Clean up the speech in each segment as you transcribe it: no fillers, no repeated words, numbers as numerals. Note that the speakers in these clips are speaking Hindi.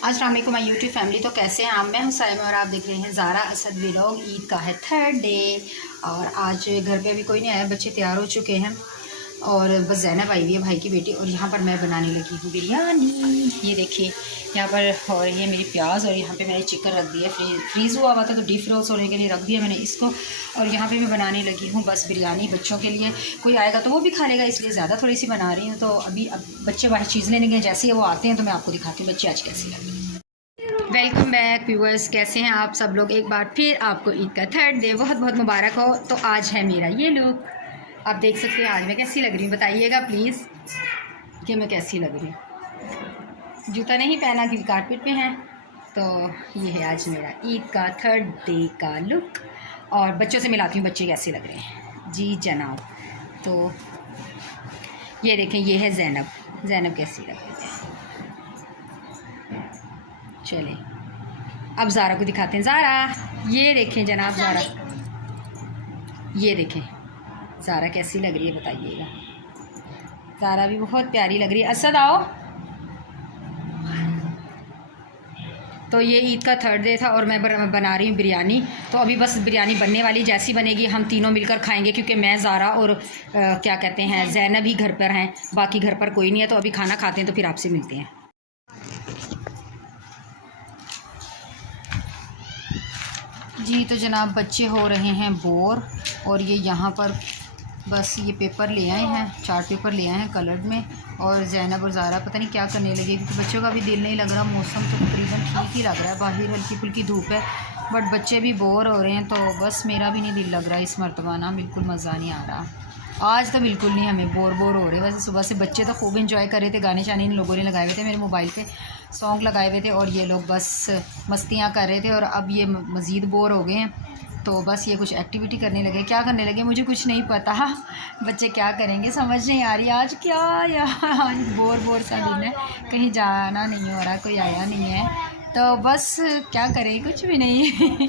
अस्सलाम वालेकुम माय यूट्यूब फैमिली। तो कैसे हैं आप? मैं हूं साइमा और आप देख रहे हैं ज़ारा असद व्लॉग। ईद का है 3rd डे और आज घर पे अभी कोई नहीं आया, बच्चे तैयार हो चुके हैं और बस ज़ैनब आई हुई है, भाई की बेटी। और यहाँ पर मैं बनाने लगी हूँ बिरयानी। ये देखिए यहाँ पर और ये मेरी प्याज और यहाँ पे मैंने चिकन रख दिया, फ्रीज़ हुआ हुआ था तो डिफ्रोज होने के लिए रख दिया मैंने इसको। और यहाँ पे मैं बनाने लगी हूँ बस बिरयानी बच्चों के लिए। कोई आएगा तो वो भी खा लेगा, इसलिए ज़्यादा थोड़ी सी बना रही हूँ। तो अब बच्चे बाहर चीज़ लेने गए, जैसे ही वो आते हैं तो मैं आपको दिखाती हूँ बच्चे आज कैसे लगे। वेलकम बैक व्यूअर्स, कैसे हैं आप सब लोग? एक बार फिर आपको ईद का 3rd डे बहुत बहुत मुबारक हो। तो आज है मेरा ये लुक, आप देख सकते हैं आज मैं कैसी लग रही हूँ, बताइएगा प्लीज़ कि मैं कैसी लग रही हूँ। जूता नहीं पहना क्योंकि कारपेट पे हैं। तो ये है आज मेरा ईद का 3rd डे का लुक और बच्चों से मिलाती हूँ बच्चे कैसे लग रहे हैं। जी जनाब, तो ये देखें, ये है ज़ैनब कैसी लग रही है। चले अब ज़ारा को दिखाते हैं। ज़ारा, ये देखें जनाब, ज़ारा ये देखें ज़ारा कैसी लग रही है, बताइएगा। ज़ारा भी बहुत प्यारी लग रही है। असद आओ। तो ये ईद का 3rd डे था और मैं बना रही हूँ बिरयानी। तो अभी बस बिरयानी बनने वाली, जैसी बनेगी हम तीनों मिलकर खाएंगे क्योंकि मैं, ज़ारा और क्या कहते हैं ज़ैनब ही घर पर हैं, बाकी घर पर कोई नहीं है। तो अभी खाना खाते हैं तो फिर आपसे मिलते हैं। जी तो जनाब बच्चे हो रहे हैं बोर और ये यहाँ पर बस ये पेपर ले आए हैं, चार्ट पेपर ले आए हैं कलर्ड में। और ज़ैनब और ज़ारा पता नहीं क्या करने लगे क्योंकि बच्चों का भी दिल नहीं लग रहा। मौसम तो तकरीबन ठीक ही लग रहा है, बाहर हल्की फुल्की धूप है, बट बच्चे भी बोर हो रहे हैं। तो बस मेरा भी नहीं दिल लग रहा इस मरतबा ना, बिल्कुल मज़ा नहीं आ रहा आज तो, बिल्कुल नहीं। हमें बोर हो रहे। वैसे सुबह से बच्चे तो खूब एंजॉय कर रहे थे, गाने शाने इन लोगों ने लगाए हुए थे, मेरे मोबाइल पे सॉन्ग लगाए हुए थे और ये लोग बस मस्तियाँ कर रहे थे। और अब ये मज़ीद बोर हो गए हैं तो बस ये कुछ एक्टिविटी करने लगे। क्या करने लगे मुझे कुछ नहीं पता, बच्चे क्या करेंगे समझ नहीं आ रही आज क्या यार। आज बोर सा दिन है, कहीं जाना नहीं हो रहा, कोई आया नहीं है, तो बस क्या करें, कुछ भी नहीं।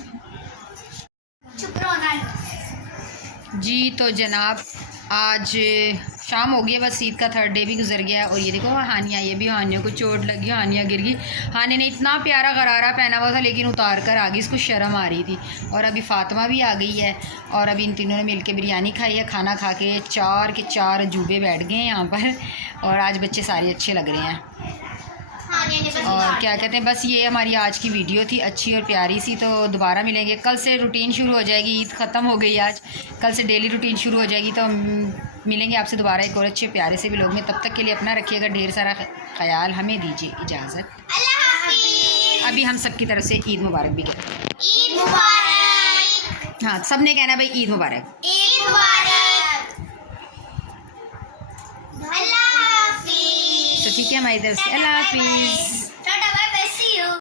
जी तो जनाब आज शाम हो गई है, बस ईद का 3rd डे भी गुजर गया है। और ये देखो हानिया, ये भी हानिया को चोट लगी, हानिया गिर गई। हानिया ने इतना प्यारा गरारा पहना हुआ था लेकिन उतार कर आ गई, इसको शर्म आ रही थी। और अभी फातिमा भी आ गई है और अभी इन तीनों ने मिलके बिरयानी खाई है। खाना खा के 4 के 4 अजूबे बैठ गए हैं यहाँ पर और आज बच्चे सारे अच्छे लग रहे हैं। और क्या कहते हैं, बस ये हमारी आज की वीडियो थी, अच्छी और प्यारी सी। तो दोबारा मिलेंगे, कल से रूटीन शुरू हो जाएगी, ईद ख़त्म हो गई आज, कल से डेली रूटीन शुरू हो जाएगी। तो मिलेंगे आपसे दोबारा एक और अच्छे प्यारे से व्लॉग में। तब तक के लिए अपना रखिएगा ढेर सारा ख्याल, हमें दीजिए इजाज़त। अभी हम सबकी तरफ से ईद मुबारक भी कहते हैं। ईद मुबारक। हाँ, सब ने कहना भाई ईद मुबारक। ईद मुबारक। तो ठीक है, हमारी तरफ से अल्लाह हाफिज़।